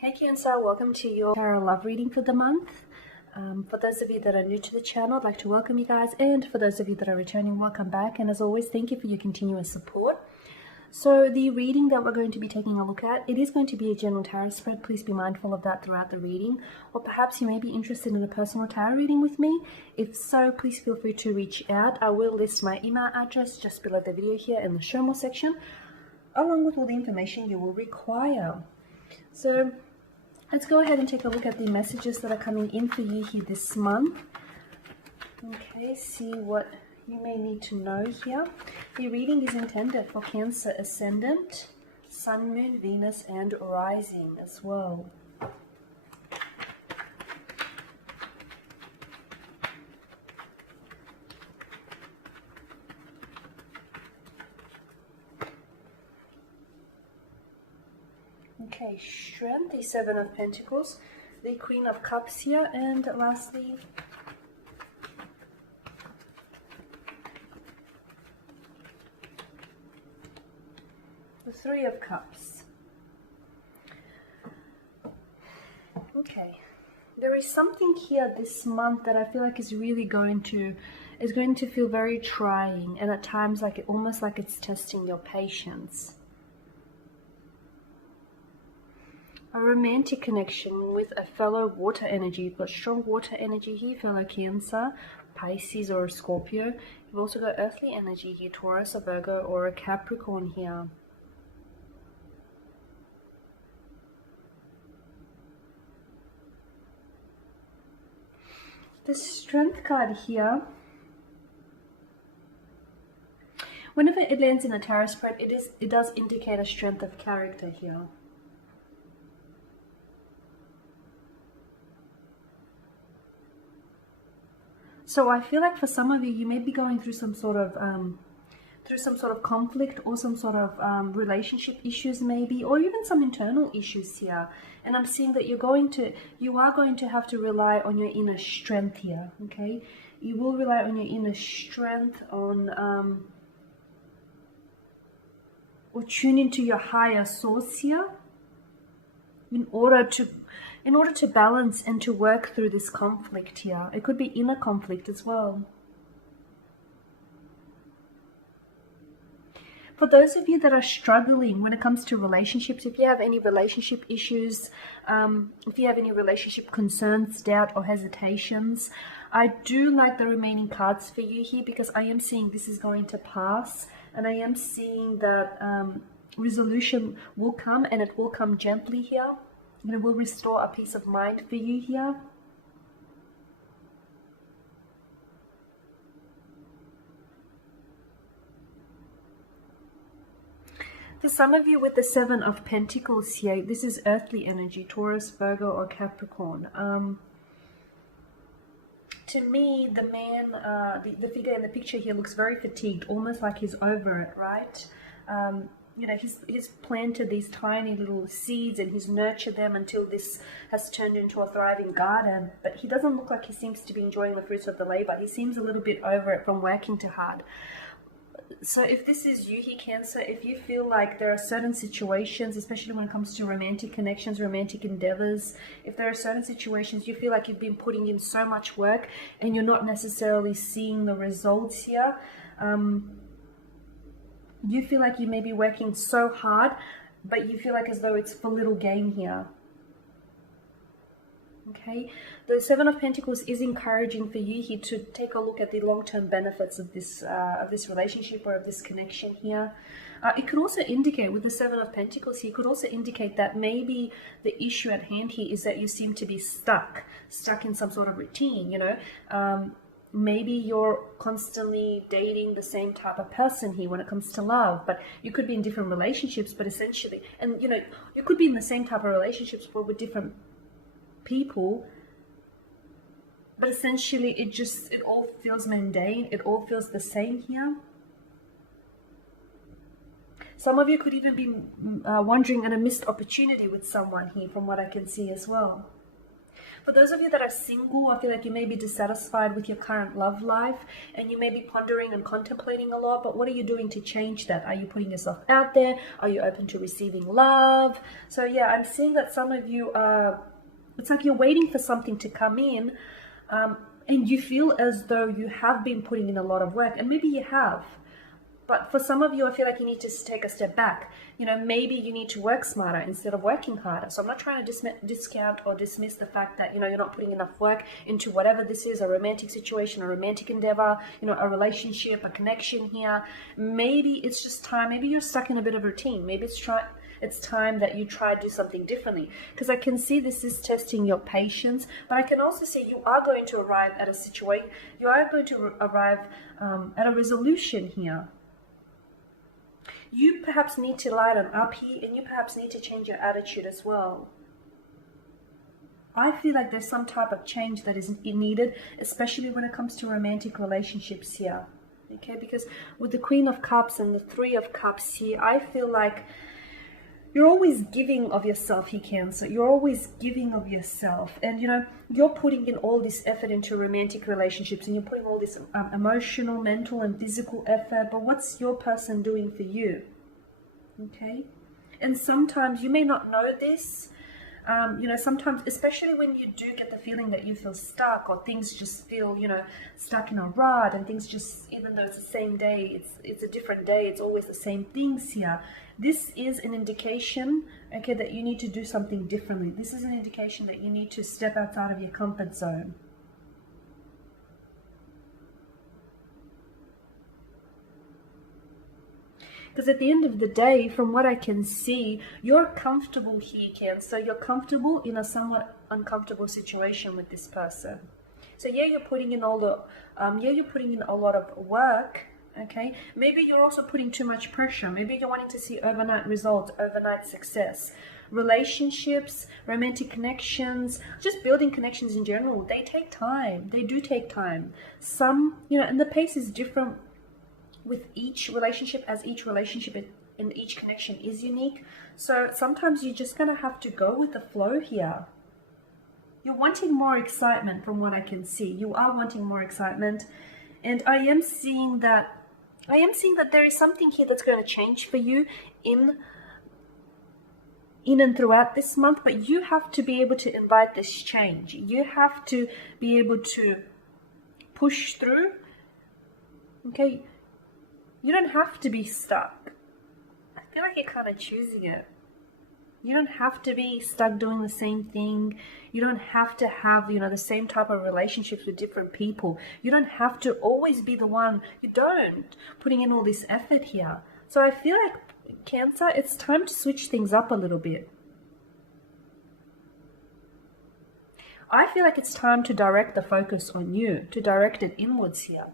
Hey Cancer, welcome to your tarot love reading for the month. For those of you that are new to the channel, I'd like to welcome you guys, and for those of you that are returning, welcome back. And as always, thank you for your continuous support. So the reading that we're going to be taking a look at, it is going to be a general tarot spread. Please be mindful of that throughout the reading. Or perhaps you may be interested in a personal tarot reading with me. If so, please feel free to reach out. I will list my email address just below the video here in the show more section, along with all the information you will require. So let's go ahead and take a look at the messages that are coming in for you here this month. Okay, see what you may need to know here. The reading is intended for Cancer Ascendant, Sun, Moon, Venus, and Rising as well. Okay, Strength, the Seven of Pentacles, the Queen of Cups here, and lastly, the Three of Cups. Okay, there is something here this month that I feel like is really going to feel very trying, and at times almost like it's testing your patience. A romantic connection with a fellow water energy. You've got strong water energy here, fellow Cancer, Pisces, or a Scorpio. You've also got earthly energy here, Taurus, a Virgo, or a Capricorn here. The Strength card here, whenever it lands in a tarot spread, it does indicate a strength of character here. So I feel like for some of you, you may be going through some sort of conflict, or some sort of relationship issues maybe, or even some internal issues here. And I'm seeing that you are going to have to rely on your inner strength here, okay? You will rely on your inner strength, or tune into your higher source here in order to balance and to work through this conflict here. It could be inner conflict as well. For those of you that are struggling when it comes to relationships, if you have any relationship issues, if you have any relationship concerns, doubt, or hesitations, I do like the remaining cards for you here, because I am seeing this is going to pass, and I am seeing that resolution will come, and it will come gently here. And it will restore a peace of mind for you here. For some of you with the Seven of Pentacles here, this is earthly energy, Taurus, Virgo, or Capricorn. To me, the man, the figure in the picture here looks very fatigued, almost like he's over it, right? You know, he's planted these tiny little seeds, and he's nurtured them until this has turned into a thriving garden. But he doesn't look like he seems to be enjoying the fruits of the labor. He seems a little bit over it from working too hard. So if this is you here, Cancer, if you feel like there are certain situations, especially when it comes to romantic connections, romantic endeavors, if there are certain situations you feel like you've been putting in so much work and you're not necessarily seeing the results here, you feel like you may be working so hard, but you feel like as though it's for little gain here. Okay, the Seven of Pentacles is encouraging for you here to take a look at the long-term benefits of this relationship, or of this connection here. It could also indicate, with the Seven of Pentacles here, could also indicate that maybe the issue at hand here is that you seem to be stuck in some sort of routine, you know. Maybe you're constantly dating the same type of person here when it comes to love, but you could be in different relationships, but essentially, and you know, you could be in the same type of relationships but with different people, but essentially it all feels mundane, it all feels the same here. Some of you could even be wondering at a missed opportunity with someone here, from what I can see as well. For those of you that are single, I feel like you may be dissatisfied with your current love life and you may be pondering and contemplating a lot, but what are you doing to change that? Are you putting yourself out there? Are you open to receiving love? So yeah, I'm seeing that some of you are, it's like you're waiting for something to come in, and you feel as though you have been putting in a lot of work, and maybe you have. But for some of you, I feel like you need to take a step back. You know, maybe you need to work smarter instead of working harder. So I'm not trying to discount or dismiss the fact that, you know, you're not putting enough work into whatever this is, a romantic situation, a romantic endeavor, you know, a relationship, a connection here. Maybe it's just time. Maybe you're stuck in a bit of routine. Maybe it's time that you try to do something differently. Because I can see this is testing your patience, but I can also see you are going to arrive at a situation, you are going to arrive at a resolution here. You perhaps need to lighten up here, and you perhaps need to change your attitude as well. I feel like there's some type of change that is needed, especially when it comes to romantic relationships here. Okay, because with the Queen of Cups and the Three of Cups here, I feel like you're always giving of yourself here, Cancer. You're always giving of yourself. And, you know, you're putting in all this effort into romantic relationships, and you're putting all this emotional, mental, and physical effort. But what's your person doing for you? Okay? And sometimes you may not know this. You know, sometimes, especially when you do get the feeling that you feel stuck, or things just feel, you know, stuck in a rut, and things just, even though it's the same day, it's a different day, it's always the same things here. This is an indication, okay, that you need to do something differently. This is an indication that you need to step outside of your comfort zone. Because at the end of the day, from what I can see, you're comfortable here, Cancer. You're comfortable in a somewhat uncomfortable situation with this person. So yeah, you're putting in all the, you're putting in a lot of work. Okay, maybe you're also putting too much pressure. Maybe you're wanting to see overnight results, overnight success. Relationships, romantic connections, just building connections in general, they take time. They do take time. Some, you know, and the pace is different with each relationship, as each relationship and each connection is unique. So sometimes you're just going to have to go with the flow here. You're wanting more excitement from what I can see. You are wanting more excitement. And I am seeing that there is something here that's going to change for you in and throughout this month, but you have to be able to invite this change. You have to be able to push through. Okay, you don't have to be stuck. I feel like you're kind of choosing it. You don't have to be stuck doing the same thing. You don't have to have, you know, the same type of relationships with different people. You don't have to always be the one. You don't putting in all this effort here. So I feel like, Cancer, it's time to switch things up a little bit. I feel like it's time to direct the focus on you, to direct it inwards here.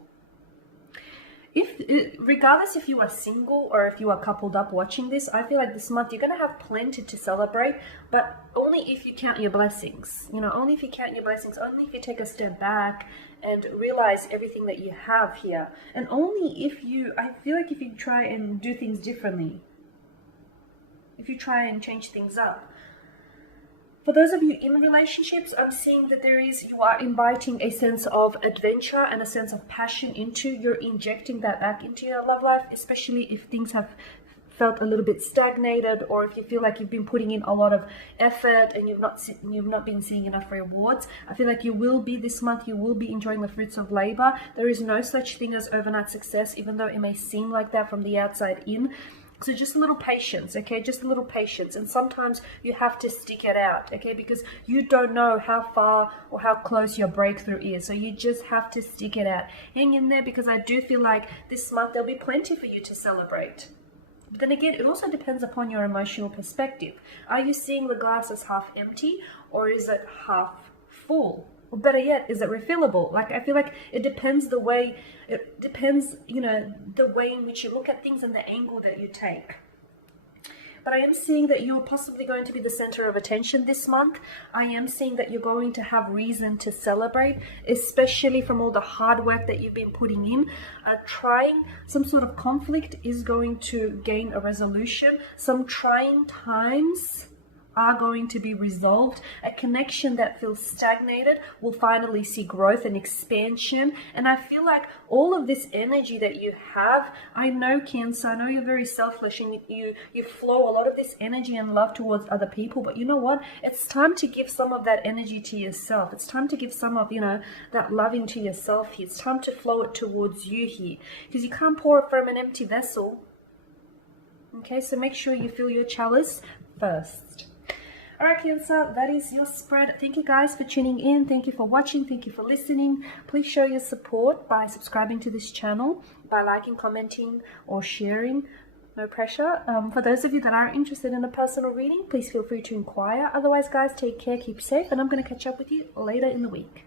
Regardless if you are single or if you are coupled up watching this, I feel like this month you're going to have plenty to celebrate, but only if you count your blessings. You know, only if you count your blessings, only if you take a step back and realize everything that you have here. And only if I feel like if you try and do things differently, if you try and change things up. For those of you in relationships, I'm seeing that you are inviting a sense of adventure and a sense of passion you're injecting that back into your love life, especially if things have felt a little bit stagnated, or if you feel like you've been putting in a lot of effort and you've not been seeing enough rewards. I feel like this month you will be enjoying the fruits of labor. There is no such thing as overnight success, even though it may seem like that from the outside in. So just a little patience, okay? Just a little patience. And sometimes you have to stick it out, okay? Because you don't know how far or how close your breakthrough is. So you just have to stick it out. Hang in there, because I do feel like this month there'll be plenty for you to celebrate. But then again, it also depends upon your emotional perspective. Are you seeing the glass as half empty, or is it half full? Or better yet, is it refillable? Like, I feel like it depends, you know, the way in which you look at things and the angle that you take. But I am seeing that you're possibly going to be the center of attention this month. I am seeing that you're going to have reason to celebrate, especially from all the hard work that you've been putting in. Trying some sort of conflict is going to gain a resolution. Some trying times are going to be resolved. A connection that feels stagnated will finally see growth and expansion. And I feel like all of this energy that you have, I know, Cancer, I know you're very selfish and you flow a lot of this energy and love towards other people, but you know what? It's time to give some of that energy to yourself. It's time to give some of, that loving to yourself here. It's time to flow it towards you here, because you can't pour it from an empty vessel. Okay, so make sure you fill your chalice first. Alright, Cancer, that is your spread. Thank you guys for tuning in. Thank you for watching. Thank you for listening. Please show your support by subscribing to this channel, by liking, commenting, or sharing. No pressure. For those of you that are interested in a personal reading, please feel free to inquire. Otherwise, guys, take care, keep safe, and I'm going to catch up with you later in the week.